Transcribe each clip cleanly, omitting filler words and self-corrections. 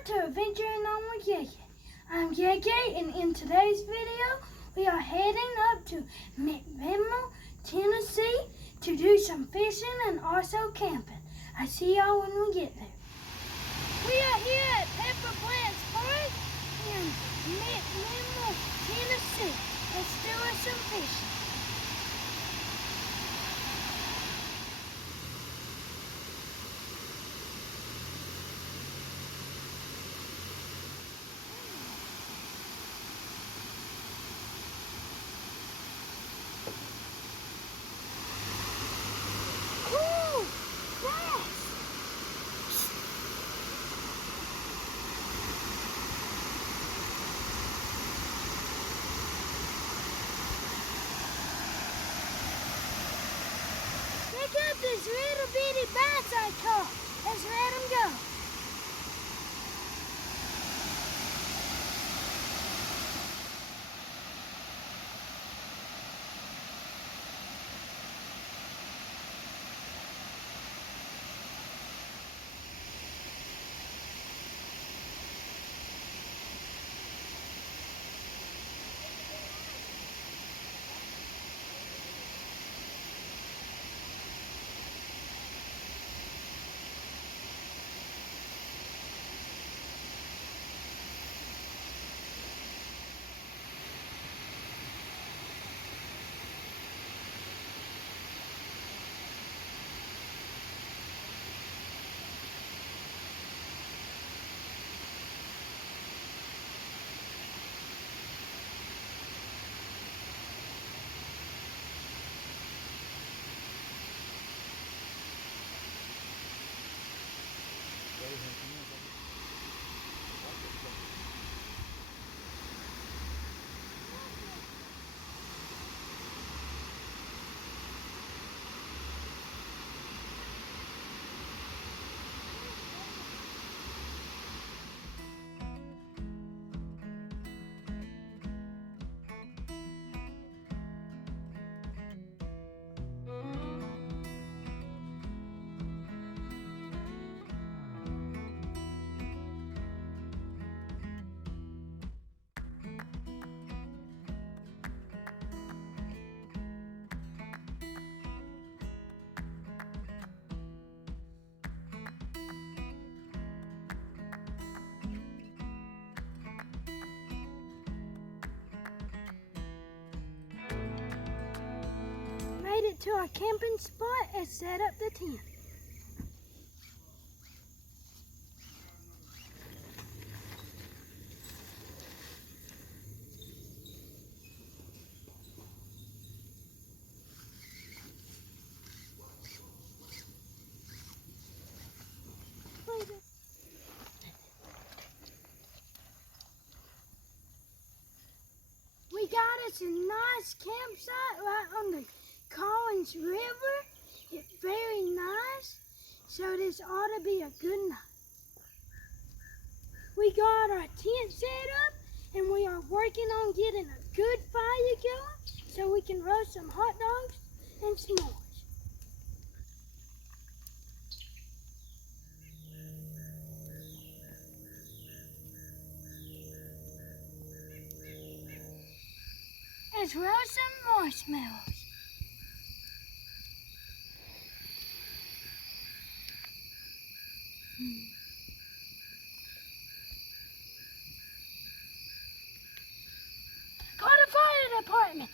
back to Adventuring On with Yeye. I'm Yeye, and in today's video, we are heading up to Mcminville, Tennessee to do some fishing and also camping. I see y'all when we get there. We are here at Pepper Plant's Park in Mcminville, Tennessee. Let's do us some fishing. Look at these little bitty bats I caught. Let's let them go. Made it to our camping spot and set up the tent. We got us a nice campsite right on the Collins River. It's very nice, so this ought to be a good night. We got our tent set up and we are working on getting a good fire going so we can roast some hot dogs and s'mores. Let's roast some marshmallows. Call the fire department.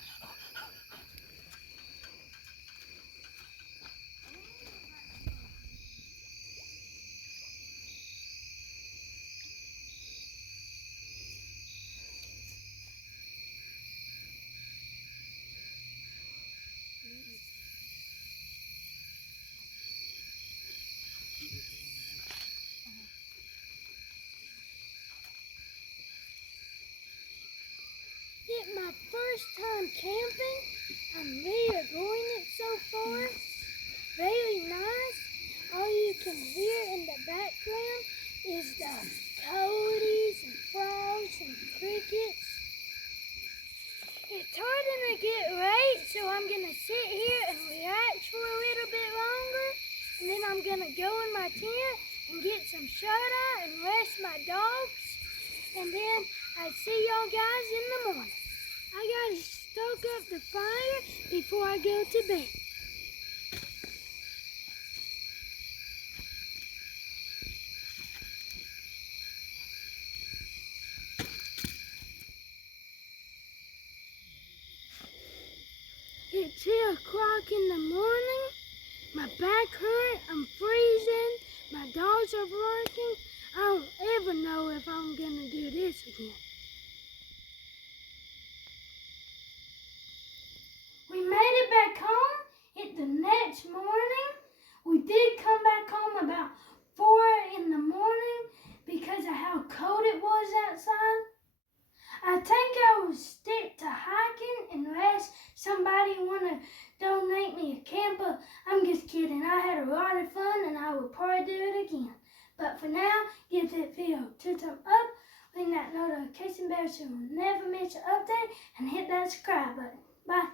It's my first time camping. I'm really enjoying it so far. Very nice. All you can hear in the background is the coyotes and frogs and crickets. It's starting to get late, so I'm going to sit here and relax for a little bit longer. And then I'm going to go in my tent and get some some soda and rest my dogs. And then I see y'all guys in the morning. I gotta stoke up the fire before I go to bed. It's 2:00 in the morning. My back hurt, I'm freezing, my dogs are barking. I don't ever know if I'm gonna do this again. We made it back home. It's the next morning. We did come back home about 4 in the morning because of how cold it was outside. I think I will stick to hiking unless somebody want to donate me a camper. I'm just kidding. I had a lot of fun and I will probably do it again. But for now, give this video a thumbs up, ring that notification bell so you'll never miss an update, and hit that subscribe button. Bye.